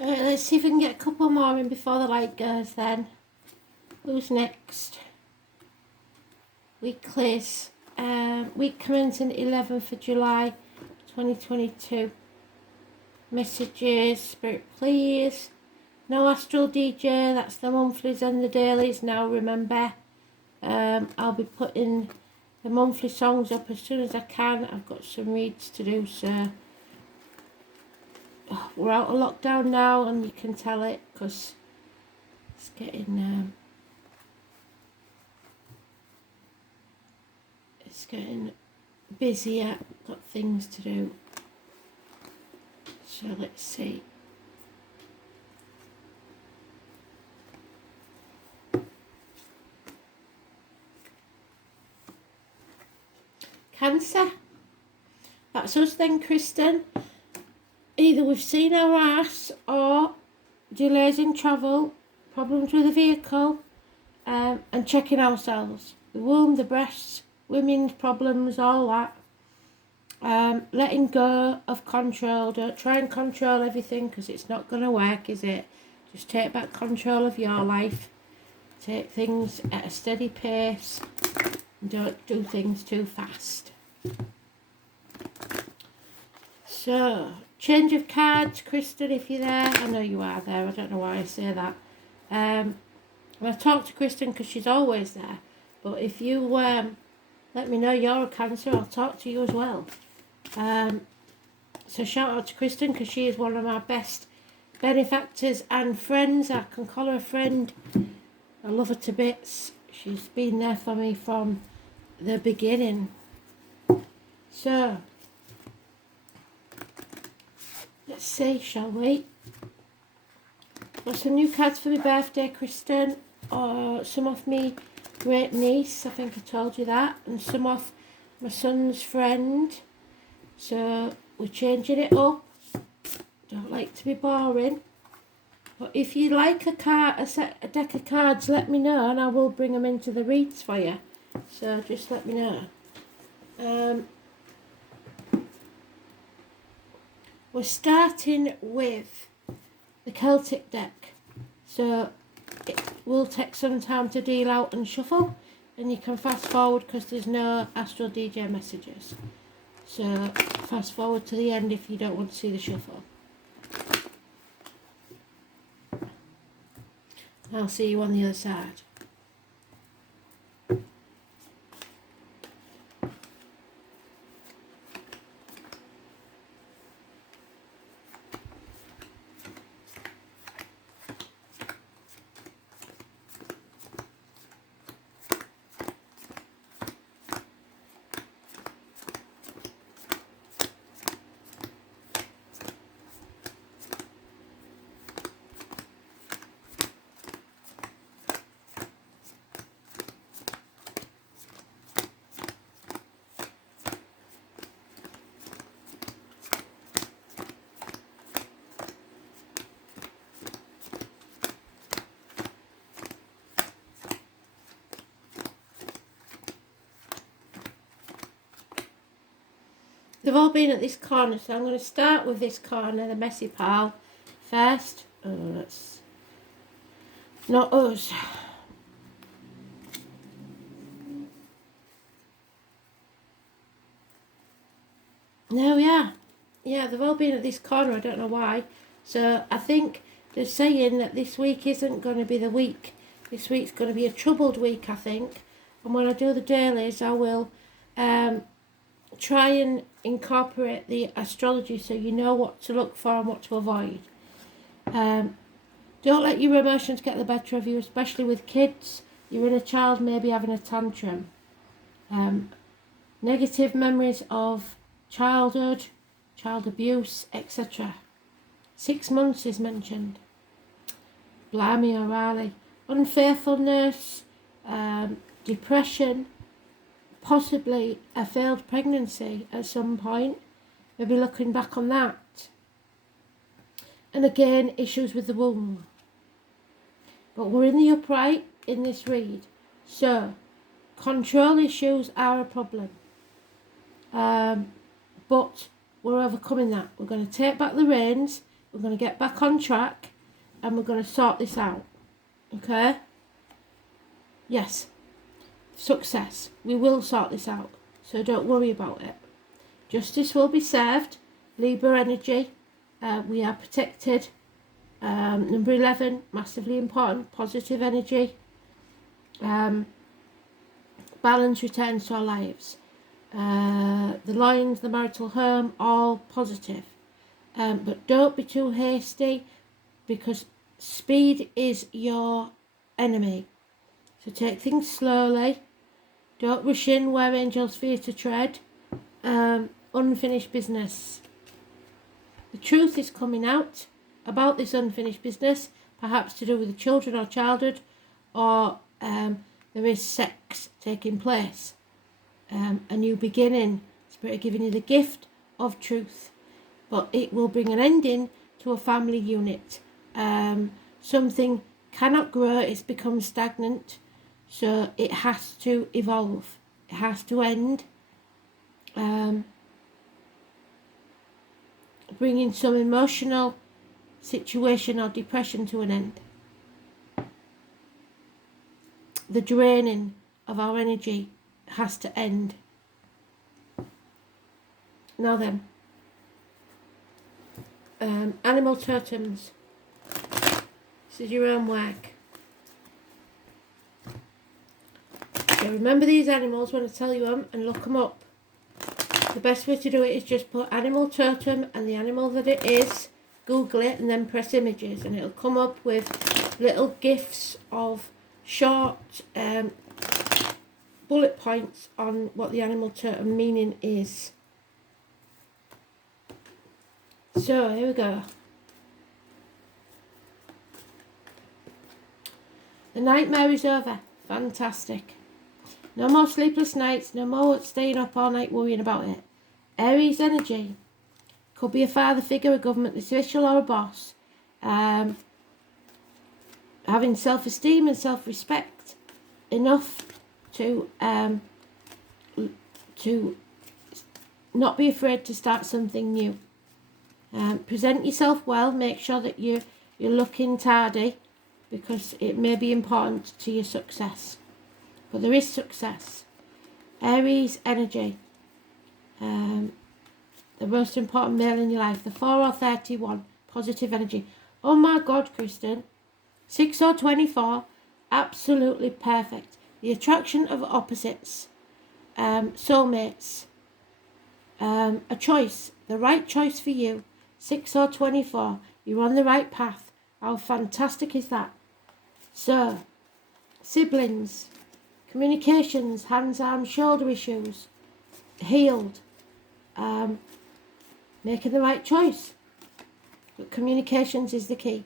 Let's see if we can get a couple more in before the light goes then. Who's next? Weeklies. Week commencing 11th of July 2022. Messages. Spirit please. No Astral DJ. That's the monthlies and the dailies now, remember. I'll be putting the monthly songs up as soon as I can. I've got some reads to do, so we're out of lockdown now, and you can tell it because it's getting busier. Got things to do, so let's see. Cancer. That's us then, Kristen. Either we've seen our ass or delays in travel, problems with the vehicle, and checking ourselves. The womb, the breasts, women's problems, all that. Letting go of control. Don't try and control everything because it's not going to work, is it? Just take back control of your life. Take things at a steady pace. And don't do things too fast. So, change of cards, Kristen, if you're there. I know you are there. I don't know why I say that. And I talk to Kristen because she's always there. But if you let me know you're a Cancer, I'll talk to you as well. So shout out to Kristen because she is one of my best benefactors and friends. I can call her a friend. I love her to bits. She's been there for me from the beginning. So, let's see, shall we? Got some new cards for my birthday, Kristen. Or some off me great niece, I think I told you that. And some off my son's friend. So, we're changing it up. Don't like to be boring. But if you like a deck of cards, let me know and I will bring them into the reads for you. So, just let me know. We're starting with the Celtic deck, so it will take some time to deal out and shuffle, and you can fast forward because there's no Astral DJ messages, so fast forward to the end if you don't want to see the shuffle. I'll see you on the other side. They've all been at this corner, so I'm going to start with this corner, the messy pile, first. Oh, that's not us. No, yeah. Yeah, they've all been at this corner, I don't know why. So I think they're saying that this week isn't going to be the week. This week's going to be a troubled week, I think. And when I do the dailies, I will try and incorporate the astrology so you know what to look for and what to avoid. Don't let your emotions get the better of you, especially with kids. Your inner child may be having a tantrum. Negative memories of childhood, child abuse, etc. 6 months is mentioned. Blimey O'Reilly. Unfaithfulness, depression, possibly a failed pregnancy at some point. Maybe looking back on that. And again, issues with the womb. But we're in the upright in this read. So, control issues are a problem. But we're overcoming that. We're going to take back the reins We're going to get back on track and we're going to sort this out. Okay? Yes. Success. We will sort this out. So don't worry about it. Justice will be served. Libra energy. We are protected. Number 11, massively important. Positive energy. Balance returns to our lives. The Lions, the marital home, all positive. But don't be too hasty, because speed is your enemy. So take things slowly. Don't rush in where angels fear to tread. Unfinished business. The truth is coming out about this unfinished business, perhaps to do with the children or childhood, or there is sex taking place. A new beginning. Spirit giving you the gift of truth. But it will bring an ending to a family unit. Something cannot grow, it's become stagnant. So it has to evolve. It has to end. Bringing some emotional situation or depression to an end. The draining of our energy has to end. Now then, animal totems. This is your own work. So remember these animals when I tell you them, and look them up. The best way to do it is just put animal totem and the animal that it is, Google it, and then press images, and it'll come up with little gifs of short bullet points on what the animal totem meaning is. So here we go. The nightmare is over. Fantastic. No more sleepless nights, no more staying up all night worrying about it. Aries energy. Could be a father figure, a government official, or a boss. Having self-esteem and self-respect enough to not be afraid to start something new. Present yourself well. Make sure that you're looking tardy, because it may be important to your success. But there is success. Aries energy. The most important male in your life. The 4 or 31. Positive energy. Oh my God, Kristen. 6 or 24. Absolutely perfect. The attraction of opposites. Soulmates. A choice. The right choice for you. 6 or 24. You're on the right path. How fantastic is that? So, siblings. Communications, hands, arms, shoulder issues, healed, making the right choice. But communications is the key.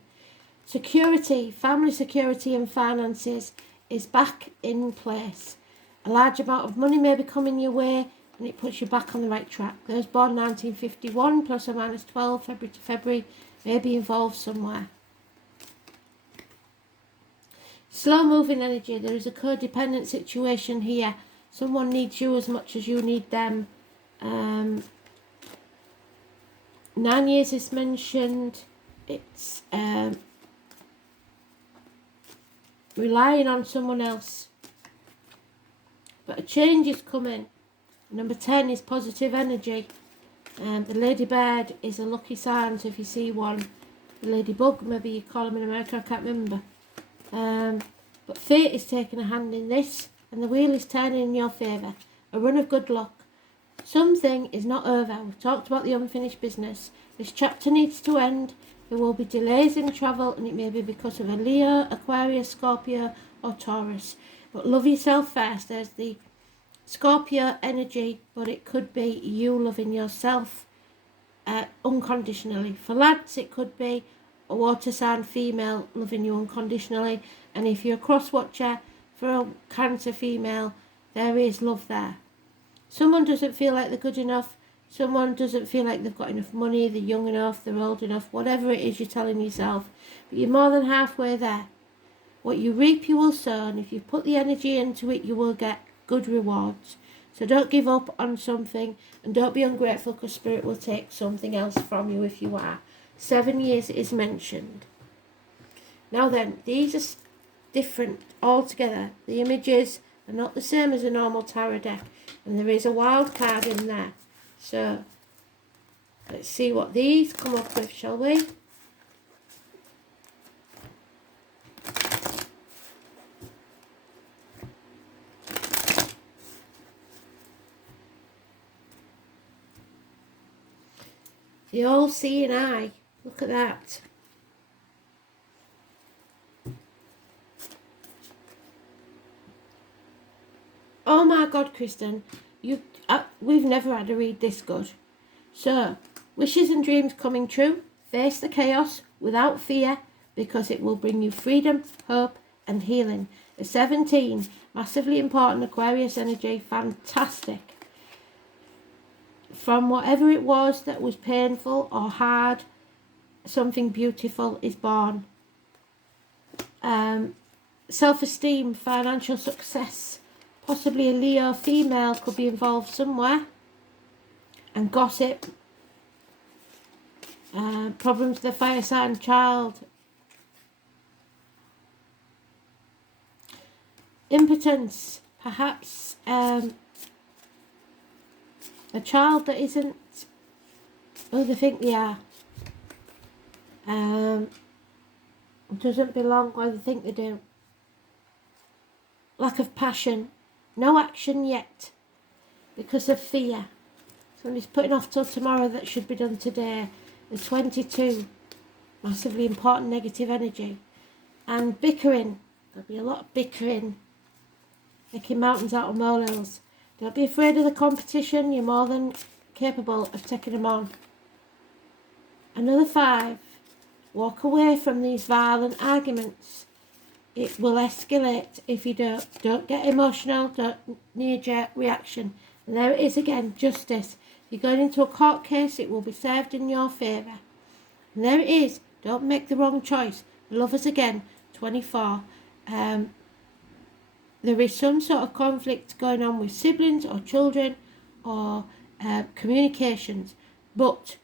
Security, family security and finances is back in place. A large amount of money may be coming your way, and it puts you back on the right track. Those born 1951, plus or minus 12, February to February, may be involved somewhere. Slow moving energy. There is a codependent situation here. Someone needs you as much as you need them. 9 years is mentioned. It's relying on someone else. But a change is coming. Number 10 is positive energy. The ladybird is a lucky sign, so if you see one. The ladybug, maybe you call them in America, I can't remember. But fate is taking a hand in this, and the wheel is turning in your favour. A run of good luck. Something is not over. We've talked about the unfinished business. This chapter needs to end. There will be delays in travel, and it may be because of a Leo, Aquarius, Scorpio or Taurus. But love yourself first. There's the Scorpio energy, but it could be you loving yourself unconditionally. For lads, it could be a water sign female loving you unconditionally, and if you're a cross watcher for a Cancer female, there is love there. Someone doesn't feel like they're good enough, someone doesn't feel like they've got enough money, they're young enough, they're old enough, whatever it is you're telling yourself, but you're more than halfway there. What you reap you will sow, and if you put the energy into it you will get good rewards. So don't give up on something, and don't be ungrateful, because Spirit will take something else from you if you are. 7 years is mentioned. Now then, these are different altogether. The images are not the same as a normal tarot deck, and there is a wild card in there. So let's see what these come up with, shall we? The all-seeing eye. Look at that. Oh my God, Kristen, we've never had a read this good. So, wishes and dreams coming true. Face the chaos without fear, because it will bring you freedom, hope, and healing. A 17, massively important Aquarius energy, fantastic. From whatever it was that was painful or hard, something beautiful is born. Self-esteem, financial success, possibly a Leo female could be involved somewhere. And gossip, problems with the fire sign child. Impotence, perhaps a child that isn't who they think they are. Doesn't belong where they think they do. Lack of passion. No action yet because of fear. Somebody's putting off till tomorrow that should be done today. The 22, massively important negative energy. And bickering. There'll be a lot of bickering. Making mountains out of molehills. Don't be afraid of the competition. You're more than capable of taking them on. Another 5. Walk away from these violent arguments. It will escalate if you don't. Don't get emotional. Don't knee-jerk reaction. And there it is again, justice. If you're going into a court case, it will be served in your favour. And there it is. Don't make the wrong choice. Lovers again, 24. There is some sort of conflict going on with siblings or children or communications. But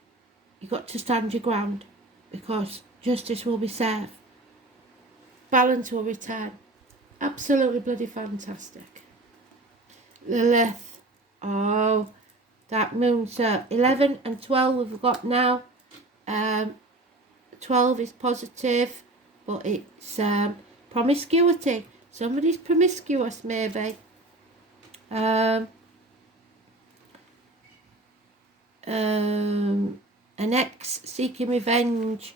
you've got to stand your ground because justice will be served. Balance will return. Absolutely bloody fantastic. Lilith. Oh, dark moon. So 11 and 12 we've got now. 12 is positive, but it's promiscuity. Somebody's promiscuous, maybe. An ex seeking revenge.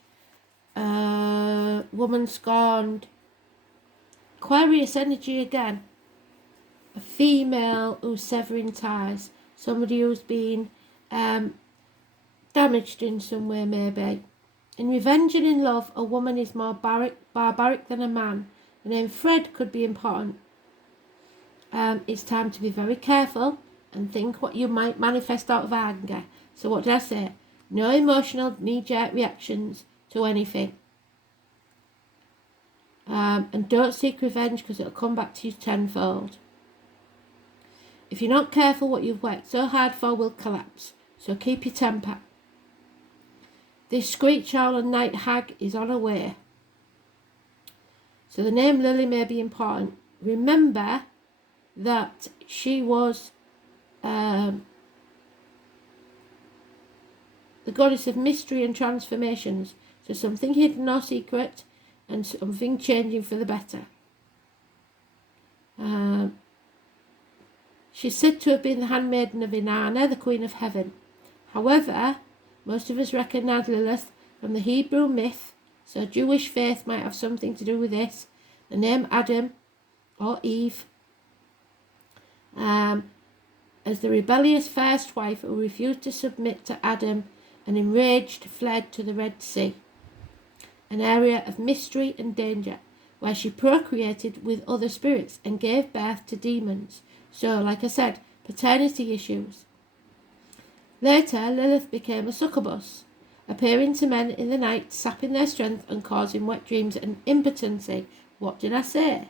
Woman scorned. Aquarius energy again. A female who's severing ties. Somebody who's been damaged in some way, maybe. In revenge and in love, a woman is more barbaric than a man. The name Fred could be important. It's time to be very careful and think what you might manifest out of anger. So what did I say? No emotional knee-jerk reactions to anything. And don't seek revenge because it'll come back to you tenfold. If you're not careful, what you've worked so hard for will collapse. So keep your temper. This screech owl and night hag is on her way. So the name Lily may be important. Remember that she was the goddess of mystery and transformations. So something hidden or secret and something changing for the better. She's said to have been the handmaiden of Inanna, the Queen of Heaven. However, most of us recognise Lilith from the Hebrew myth, so Jewish faith might have something to do with this. The name Adam or Eve as the rebellious first wife who refused to submit to Adam and enraged fled to the Red Sea, an area of mystery and danger where she procreated with other spirits and gave birth to demons. So, like I said, paternity issues. Later, Lilith became a succubus, appearing to men in the night, sapping their strength and causing wet dreams and impotency. What did I say?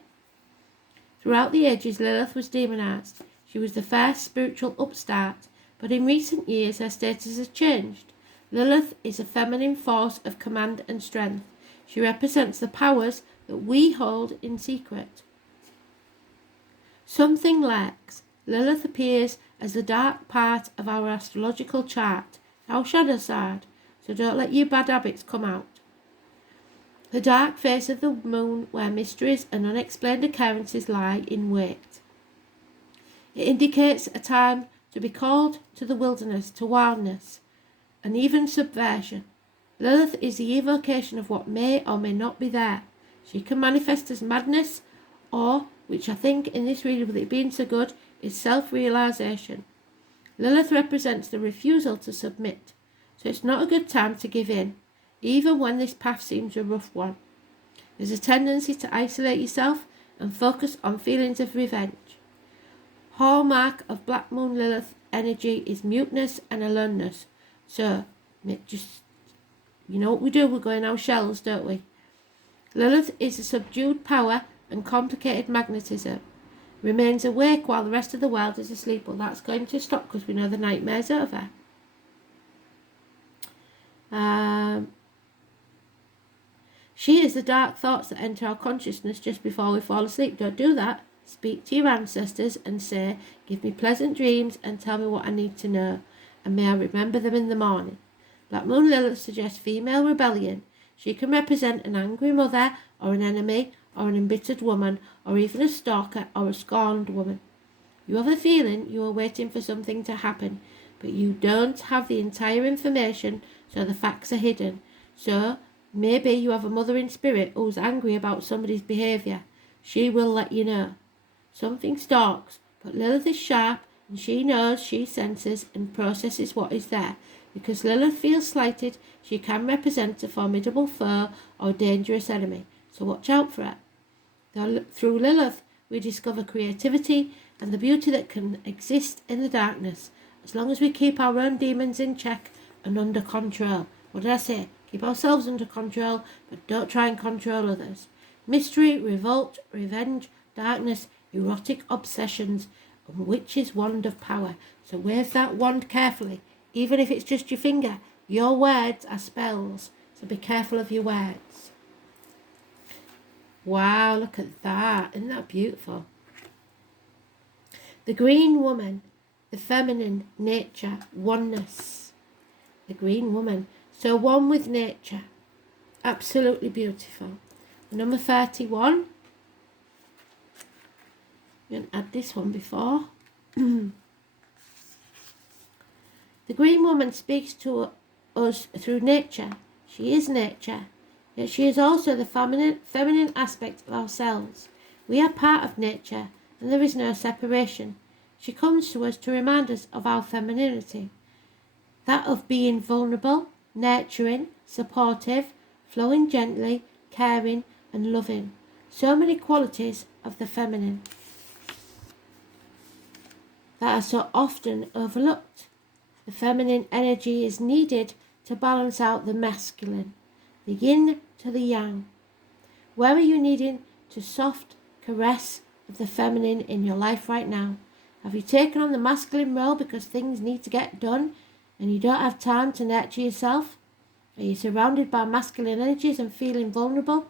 Throughout the ages, Lilith was demonized. She was the first spiritual upstart, but in recent years her status has changed. Lilith is a feminine force of command and strength. She represents the powers that we hold in secret. Something lacks. Lilith appears as the dark part of our astrological chart, our shadow side, so don't let your bad habits come out. The dark face of the moon, where mysteries and unexplained occurrences lie in wait. It indicates a time to be called to the wilderness, to wildness, and even subversion. Lilith is the evocation of what may or may not be there. She can manifest as madness, or, which I think in this reading with it being so good, is self-realization. Lilith represents the refusal to submit, so it's not a good time to give in, even when this path seems a rough one. There's a tendency to isolate yourself and focus on feelings of revenge. Hallmark of Black Moon Lilith energy is muteness and aloneness. So, just, you know what we do, we go in our shells, don't we? Lilith is a subdued power and complicated magnetism. Remains awake while the rest of the world is asleep. Well, that's going to stop because we know the nightmare's over. She is the dark thoughts that enter our consciousness just before we fall asleep. Don't do that. Speak to your ancestors and say, give me pleasant dreams and tell me what I need to know, and may I remember them in the morning. Black Moon Lilith suggests female rebellion. She can represent an angry mother or an enemy or an embittered woman or even a stalker or a scorned woman. You have a feeling you are waiting for something to happen, but you don't have the entire information, so the facts are hidden. So, maybe you have a mother in spirit who's angry about somebody's behaviour. She will let you know. Something stalks, but Lilith is sharp and she knows, she senses and processes what is there. Because Lilith feels slighted, she can represent a formidable foe or dangerous enemy, so watch out for her. Through Lilith, we discover creativity and the beauty that can exist in the darkness, as long as we keep our own demons in check and under control. What did I say? Keep ourselves under control, but don't try and control others. Mystery, revolt, revenge, darkness, erotic obsessions, and witch's wand of power. So wave that wand carefully, even if it's just your finger. Your words are spells, so be careful of your words. Wow, look at that. Isn't that beautiful? The Green Woman, the feminine nature, oneness. The Green Woman, so one with nature. Absolutely beautiful. Number 31. I'm going to add this one before. The Green Woman speaks to us through nature. She is nature, yet she is also the feminine aspect of ourselves. We are part of nature, and there is no separation. She comes to us to remind us of our femininity, that of being vulnerable, nurturing, supportive, flowing gently, caring, and loving. So many qualities of the feminine that are so often overlooked. The feminine energy is needed to balance out the masculine, the yin to the yang. Where are you needing to soft caress of the feminine in your life right now? Have you taken on the masculine role because things need to get done and you don't have time to nurture yourself? Are you surrounded by masculine energies and feeling vulnerable?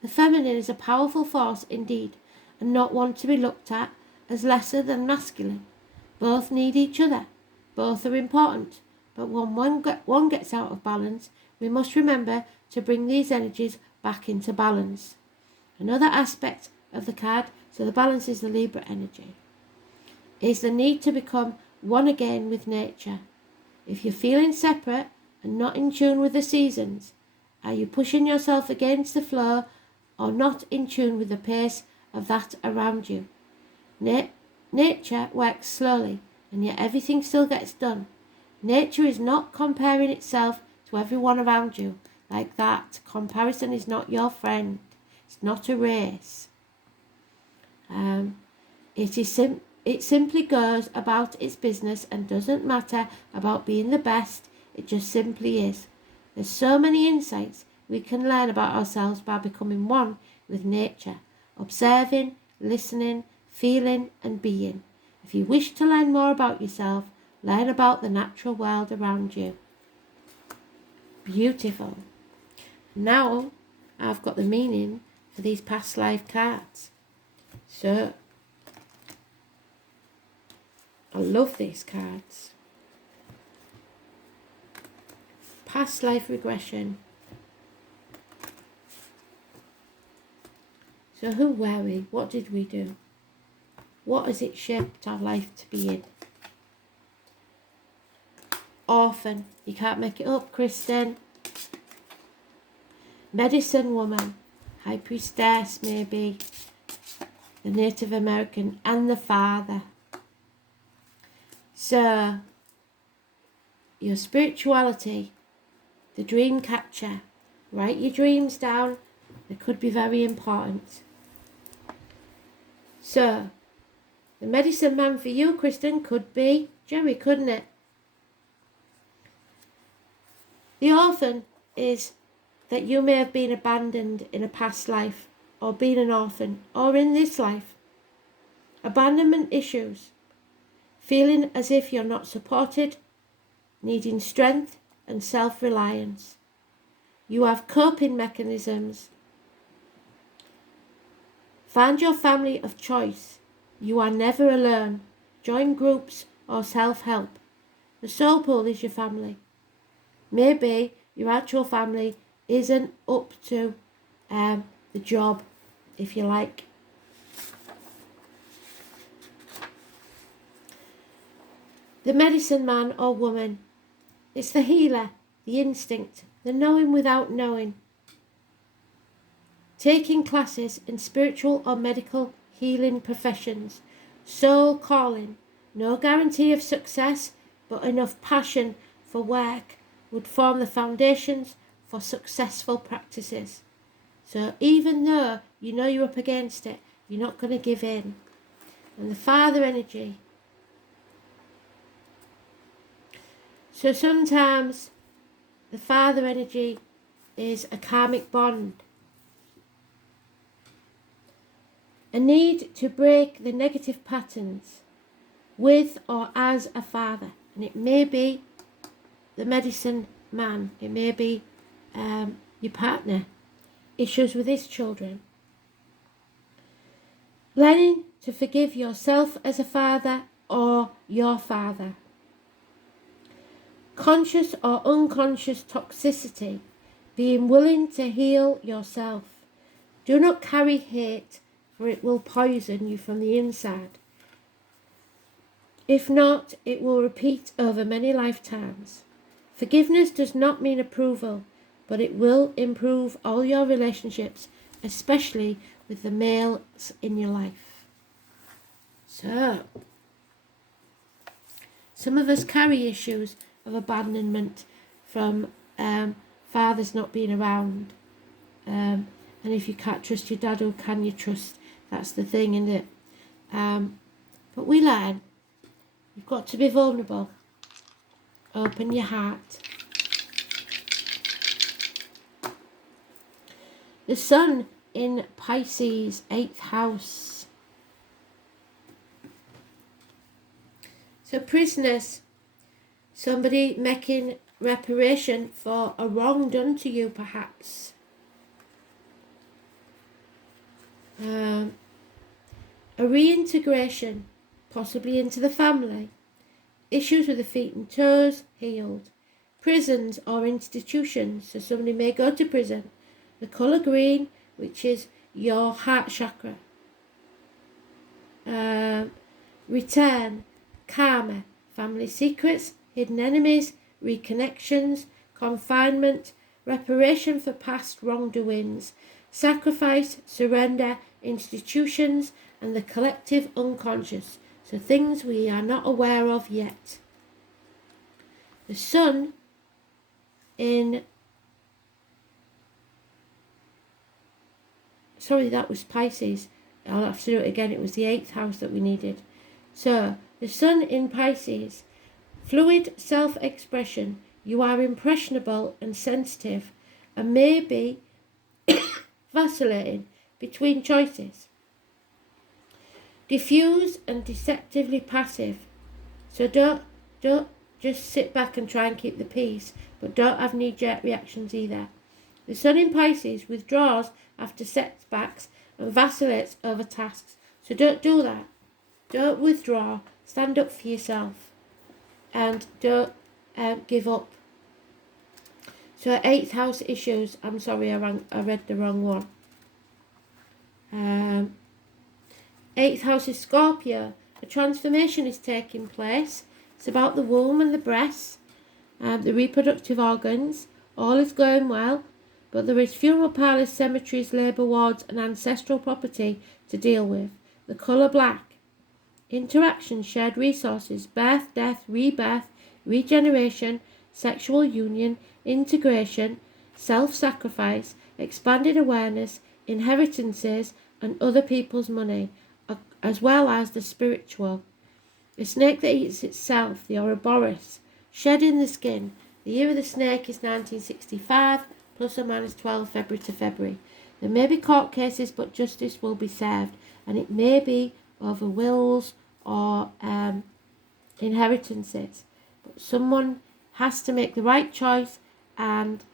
The feminine is a powerful force indeed, and not one to be looked at as lesser than masculine. Both need each other. Both are important. But when one gets out of balance, we must remember to bring these energies back into balance. Another aspect of the card, so the balance is the Libra energy, is the need to become one again with nature. If you're feeling separate and not in tune with the seasons, are you pushing yourself against the flow or not in tune with the pace of that around you? Nature works slowly, and yet everything still gets done. Nature is not comparing itself to everyone around you. Like that, comparison is not your friend. It's not a race. It simply goes about its business and doesn't matter about being the best. It just simply is. There's so many insights we can learn about ourselves by becoming one with nature, observing, listening, feeling and being. If you wish to learn more about yourself, learn about the natural world around you. Beautiful. Now I've got the meaning for these past life cards. So I love these cards. Past life regression. So who were we? What did we do? What has it shaped our life to be in? Orphan. You can't make it up, Kristen. Medicine woman. High priestess, maybe. The Native American and the father. So, your spirituality, the dream catcher. Write your dreams down. They could be very important. So, the medicine man for you, Kristen, could be Jerry, couldn't it? The orphan is that you may have been abandoned in a past life, or been an orphan, or in this life. Abandonment issues. Feeling as if you're not supported, needing strength and self-reliance. You have coping mechanisms. Find your family of choice. You are never alone. Join groups or self-help. The soul pool is your family. Maybe your actual family isn't up to the job, if you like. The medicine man or woman. It's the healer, the instinct, the knowing without knowing. Taking classes in spiritual or medical healing professions. Soul calling. No guarantee of success, but enough passion for work would form the foundations for successful practices. So even though you know you're up against it, you're not going to give in. And the father energy. So sometimes the father energy is a karmic bond. A need to break the negative patterns with or as a father. And it may be the medicine man. It may be your partner. Issues with his children. Learning to forgive yourself as a father or your father. Conscious or unconscious toxicity. Being willing to heal yourself. Do not carry hate, for it will poison you from the inside. If not, it will repeat over many lifetimes. Forgiveness does not mean approval, but it will improve all your relationships, especially with the males in your life. So, some of us carry issues of abandonment from fathers not being around. And if you can't trust your dad, who can you trust? That's the thing, isn't it? But we learn. You've got to be vulnerable. Open your heart. The sun in Pisces, 8th house. So prisoners, somebody making reparation for a wrong done to you perhaps. A reintegration, possibly into the family. Issues with the feet and toes, healed. Prisons or institutions, so somebody may go to prison. The colour green, which is your heart chakra. Return, karma, family secrets, hidden enemies, reconnections, confinement, reparation for past wrongdoings, sacrifice, surrender, institutions, and the collective unconscious. So things we are not aware of yet. The sun in... Sorry, that was Pisces. I'll have to do it again. It was the 8th house that we needed. So, the sun in Pisces. Fluid self-expression. You are impressionable and sensitive and maybe vacillating between choices. Diffuse and deceptively passive. So don't Just sit back and try and keep the peace, but don't have knee-jerk reactions either. The Sun in Pisces withdraws after setbacks and vacillates over tasks. So don't do that. Don't withdraw. Stand up for yourself. And don't give up. So 8th house issues. I'm sorry, I read the wrong one. 8th house is Scorpio. A transformation is taking place. It's about the womb and the breasts, the reproductive organs. All is going well, but there is funeral parlours, cemeteries, labour wards and ancestral property to deal with. The colour black. Interaction, shared resources, birth, death, rebirth, regeneration, sexual union, integration, self-sacrifice, expanded awareness, inheritances and other people's money, as well as the spiritual. A snake that eats itself, the Ouroboros, shedding the skin. The year of the snake is 1965, plus or minus 12 February to February. There may be court cases, but justice will be served, and it may be over wills or inheritances. But someone has to make the right choice, and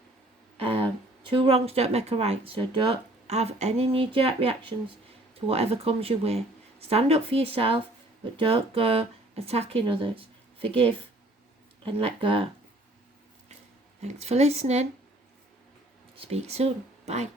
two wrongs don't make a right. So don't have any knee-jerk reactions to whatever comes your way. Stand up for yourself, but don't go attacking others. Forgive and let go. Thanks for listening. Speak soon. Bye.